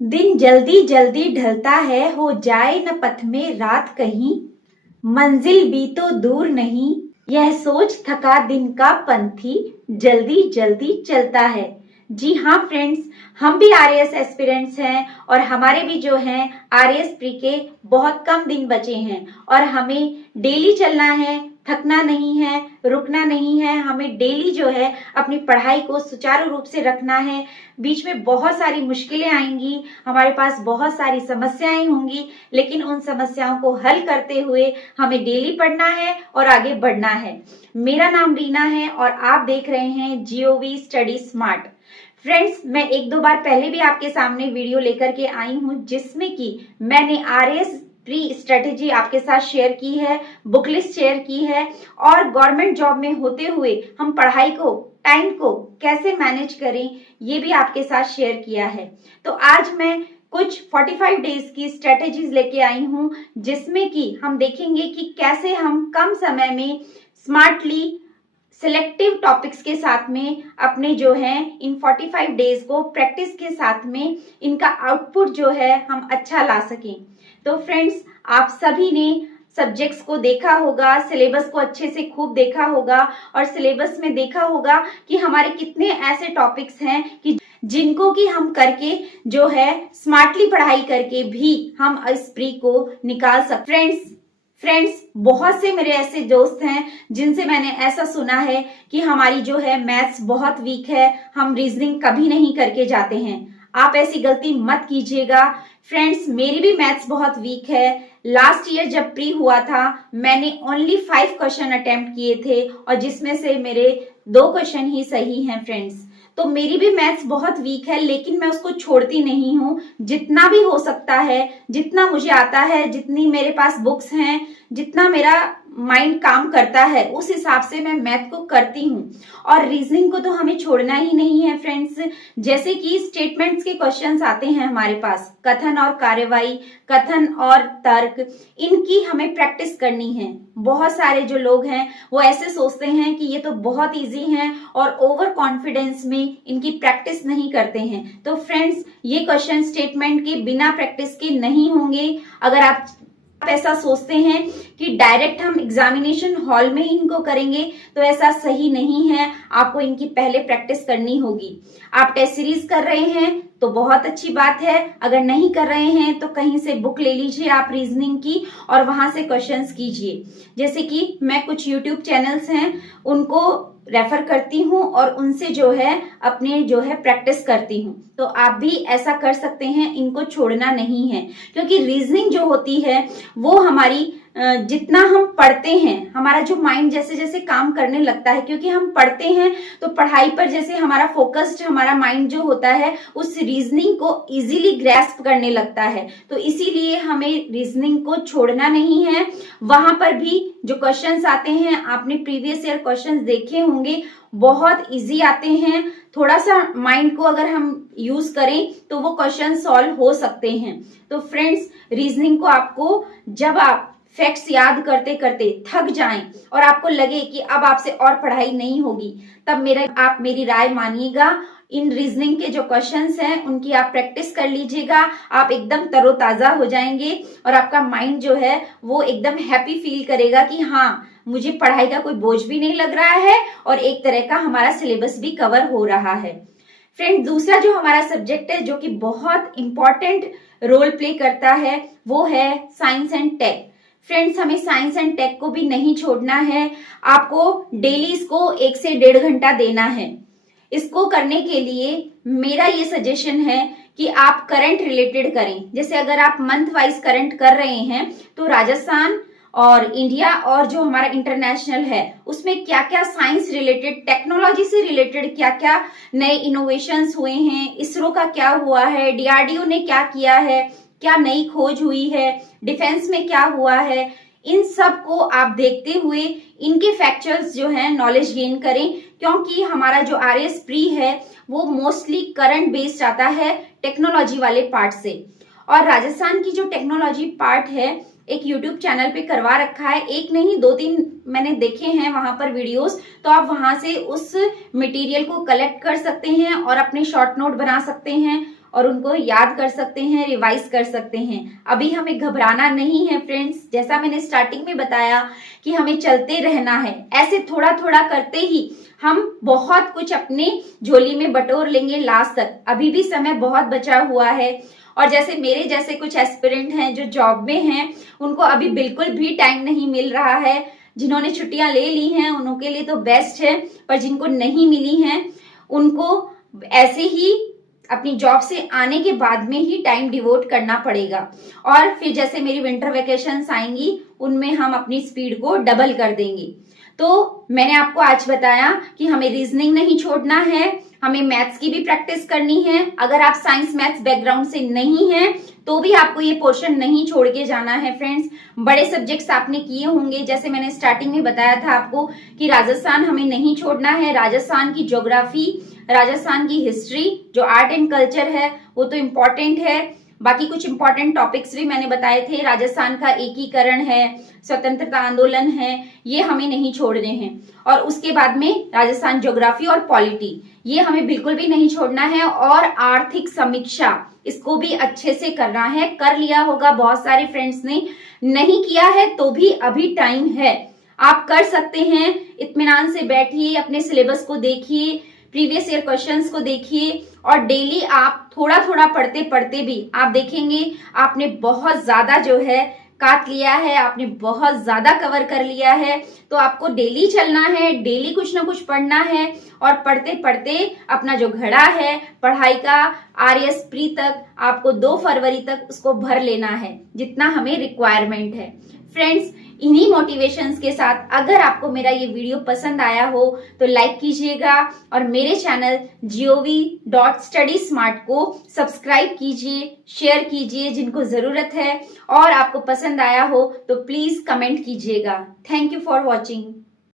दिन जल्दी जल्दी ढलता है, हो जाए न पथ में रात कहीं, मंजिल भी तो दूर नहीं, यह सोच थका दिन का पंथी, जल्दी जल्दी चलता है। जी हाँ फ्रेंड्स, हम भी आरएएस एस्पिरेंट्स हैं और हमारे भी जो हैं आरएएस प्री के बहुत कम दिन बचे हैं और हमें डेली चलना है, थकना नहीं है, रुकना नहीं है। हमें डेली जो है अपनी पढ़ाई को सुचारू रूप से रखना है। बीच में बहुत सारी मुश्किलें आएंगी, हमारे पास बहुत सारी समस्याएं होंगी, लेकिन उन समस्याओं को हल करते हुए हमें डेली पढ़ना है और आगे बढ़ना है। मेरा नाम रीना है और आप देख रहे हैं जीओवी स्टडी स्मार्ट। फ्रेंड्स, मैं एक दो बार पहले भी आपके सामने वीडियो लेकर के आई हूँ जिसमें कि मैंने आरएएस प्री स्ट्रेटेजी आपके साथ शेयर की है, बुक लिस्ट शेयर की है और गवर्नमेंट जॉब में होते हुए हम पढ़ाई को, टाइम को कैसे मैनेज करें ये भी आपके साथ शेयर किया है। तो आज मैं कुछ 45 डेज की स्ट्रेटेजीज लेके आई हूँ जिसमें कि हम देखेंगे कि कैसे हम कम समय में स्मार्टली सिलेक्टिव टॉपिक्स के साथ में अपने जो है इन 45 डेज को प्रैक्टिस के साथ में इनका आउटपुट जो है हम अच्छा ला सकें। तो फ्रेंड्स, आप सभी ने सब्जेक्ट्स को देखा होगा, सिलेबस को अच्छे से खूब देखा होगा और सिलेबस में देखा होगा कि हमारे कितने ऐसे टॉपिक्स हैं कि जिनको कि हम करके जो है स्मार्टली पढ़ाई करके भी हम इस प्री को निकाल सकते। फ्रेंड्स, बहुत से मेरे ऐसे दोस्त हैं जिनसे मैंने ऐसा सुना है कि हमारी जो है मैथ्स बहुत वीक है, हम रीजनिंग कभी नहीं करके जाते हैं। आप ऐसी गलती मत कीजिएगा। फ्रेंड्स, मेरी भी मैथ्स बहुत वीक है। लास्ट ईयर जब प्री हुआ था मैंने ओनली 5 क्वेश्चन अटेम्प्ट किए थे और जिसमें से मेरे 2 क्वेश्चन ही सही हैं। फ्रेंड्स, तो मेरी भी मैथ्स बहुत वीक है, लेकिन मैं उसको छोड़ती नहीं हूँ। जितना भी हो सकता है, जितना मुझे आता है, जितनी मेरे पास बुक्स हैं, जितना मेरा माइंड काम करता है उस हिसाब से मैं मैथ को करती हूँ। और रीजनिंग को तो हमें छोड़ना ही नहीं है फ्रेंड्स। जैसे कि स्टेटमेंट्स के क्वेश्चंस आते हैं हमारे पास, कथन और कार्यवाही, कथन और तर्क, इनकी हमें प्रैक्टिस करनी है। बहुत सारे जो लोग हैं वो ऐसे सोचते हैं कि ये तो बहुत इजी हैं और ओवर कॉन्फिडेंस में इनकी प्रैक्टिस नहीं करते हैं। तो फ्रेंड्स, ये क्वेश्चन स्टेटमेंट के बिना प्रैक्टिस के नहीं होंगे। अगर आप ऐसा सोचते हैं कि डायरेक्ट हम एग्जामिनेशन हॉल में इनको करेंगे तो ऐसा सही नहीं है। आपको इनकी पहले प्रैक्टिस करनी होगी। आप टेस्ट सीरीज कर रहे हैं तो बहुत अच्छी बात है, अगर नहीं कर रहे हैं तो कहीं से बुक ले लीजिए आप रीजनिंग की और वहां से क्वेश्चंस कीजिए। जैसे कि मैं कुछ यूट्यूब चैनल्स हैं उनको रेफर करती हूँ और उनसे जो है अपने जो है प्रैक्टिस करती हूँ। तो आप भी ऐसा कर सकते हैं, इनको छोड़ना नहीं है। क्योंकि रीजनिंग जो होती है वो हमारी जितना हम पढ़ते हैं, हमारा जो माइंड जैसे जैसे काम करने लगता है, क्योंकि हम पढ़ते हैं तो पढ़ाई पर जैसे हमारा फोकस्ड हमारा माइंड जो होता है उस रीजनिंग को इजीली ग्रैस्प करने लगता है। तो इसीलिए हमें रीजनिंग को छोड़ना नहीं है। वहां पर भी जो क्वेश्चंस आते हैं, आपने प्रीवियस ईयर क्वेश्चंस देखे होंगे, बहुत इजी आते हैं। थोड़ा सा माइंड को अगर हम यूज करें तो वो क्वेश्चन सॉल्व हो सकते हैं। तो फ्रेंड्स, रीजनिंग को आपको जब आप फैक्ट्स याद करते करते थक जाएं और आपको लगे कि अब आपसे और पढ़ाई नहीं होगी, तब आप मेरी राय मानिएगा। इन रीजनिंग के जो क्वेश्चंस हैं उनकी आप प्रैक्टिस कर लीजिएगा। आप एकदम तरोताजा हो जाएंगे और आपका माइंड जो है वो एकदम हैप्पी फील करेगा कि हाँ, मुझे पढ़ाई का कोई बोझ भी नहीं लग रहा है और एक तरह का हमारा सिलेबस भी कवर हो रहा है। फ्रेंड, दूसरा जो हमारा सब्जेक्ट है जो कि बहुत इंपॉर्टेंट रोल प्ले करता है वो है साइंस एंड टेक। फ्रेंड्स, हमें साइंस एंड टेक को भी नहीं छोड़ना है। आपको डेली इसको 1 से 1.5 घंटा देना है। इसको करने के लिए मेरा ये सजेशन है कि आप करंट रिलेटेड करें। जैसे अगर आप मंथ वाइज करंट कर रहे हैं तो राजस्थान और इंडिया और जो हमारा इंटरनेशनल है उसमें क्या क्या साइंस रिलेटेड, टेक्नोलॉजी से रिलेटेड क्या क्या नए इनोवेशंस हुए हैं, इसरो का क्या हुआ है, डीआरडीओ ने क्या किया है, क्या नई खोज हुई है, डिफेंस में क्या हुआ है, इन सब को आप देखते हुए इनके फैक्चर्स जो है नॉलेज गेन करें। क्योंकि हमारा जो आरएएस प्री है वो मोस्टली करंट बेस्ड आता है टेक्नोलॉजी वाले पार्ट से। और राजस्थान की जो टेक्नोलॉजी पार्ट है एक यूट्यूब चैनल पे करवा रखा है, एक नहीं 2-3 मैंने देखे हैं वहां पर वीडियोस। तो आप वहां से उस मटेरियल को कलेक्ट कर सकते हैं और अपने शॉर्ट नोट बना सकते हैं और उनको याद कर सकते हैं, रिवाइज कर सकते हैं। अभी हमें घबराना नहीं है फ्रेंड्स, जैसा मैंने स्टार्टिंग में बताया कि हमें चलते रहना है। ऐसे थोड़ा थोड़ा करते ही हम बहुत कुछ अपने झोली में बटोर लेंगे लास्ट तक। अभी भी समय बहुत बचा हुआ है और जैसे मेरे जैसे कुछ एस्पिरेंट हैं जो जॉब में हैं, उनको अभी बिल्कुल भी टाइम नहीं मिल रहा है। जिन्होंने छुट्टियां ले ली हैं उनके लिए तो बेस्ट है, पर जिनको नहीं मिली हैं उनको ऐसे ही अपनी जॉब से आने के बाद में ही टाइम डिवोट करना पड़ेगा। और फिर जैसे मेरी विंटर वेकेशंस आएंगी उनमें हम अपनी स्पीड को डबल कर देंगे। तो मैंने आपको आज बताया कि हमें रीजनिंग नहीं छोड़ना है, हमें मैथ्स की भी प्रैक्टिस करनी है। अगर आप साइंस मैथ्स बैकग्राउंड से नहीं हैं तो भी आपको ये पोर्शन नहीं छोड़ के जाना है फ्रेंड्स। बड़े सब्जेक्ट्स आपने किए होंगे, जैसे मैंने स्टार्टिंग में बताया था आपको कि राजस्थान हमें नहीं छोड़ना है। राजस्थान की ज्योग्राफी, राजस्थान की हिस्ट्री, जो आर्ट एंड कल्चर है वो तो इम्पोर्टेंट है। बाकी कुछ इंपॉर्टेंट टॉपिक्स भी मैंने बताए थे। राजस्थान का एकीकरण है, स्वतंत्रता आंदोलन है, ये हमें नहीं छोड़ने हैं। और उसके बाद में राजस्थान ज्योग्राफी और पॉलिटी, ये हमें बिल्कुल भी नहीं छोड़ना है। और आर्थिक समीक्षा, इसको भी अच्छे से करना है। कर लिया होगा बहुत सारे फ्रेंड्स ने, नहीं किया है तो भी अभी टाइम है, आप कर सकते हैं। इत्मीनान से बैठिए, अपने सिलेबस को देखिए, प्रीवियस ईयर क्वेश्चंस को देखिए और डेली आप थोड़ा थोड़ा पढ़ते पढ़ते भी आप देखेंगे आपने बहुत ज्यादा जो है काट लिया है, आपने बहुत ज्यादा कवर कर लिया है। तो आपको डेली चलना है, डेली कुछ ना कुछ पढ़ना है और पढ़ते पढ़ते अपना जो घड़ा है पढ़ाई का RS प्री तक, आपको 2 फरवरी तक उसको भर लेना है जितना हमें रिक्वायरमेंट है। फ्रेंड्स, इन्हीं मोटिवेशंस के साथ अगर आपको मेरा ये वीडियो पसंद आया हो तो लाइक कीजिएगा और मेरे चैनल gov.studysmart को सब्सक्राइब कीजिए, शेयर कीजिए जिनको जरूरत है, और आपको पसंद आया हो तो प्लीज कमेंट कीजिएगा। Thank you for watching.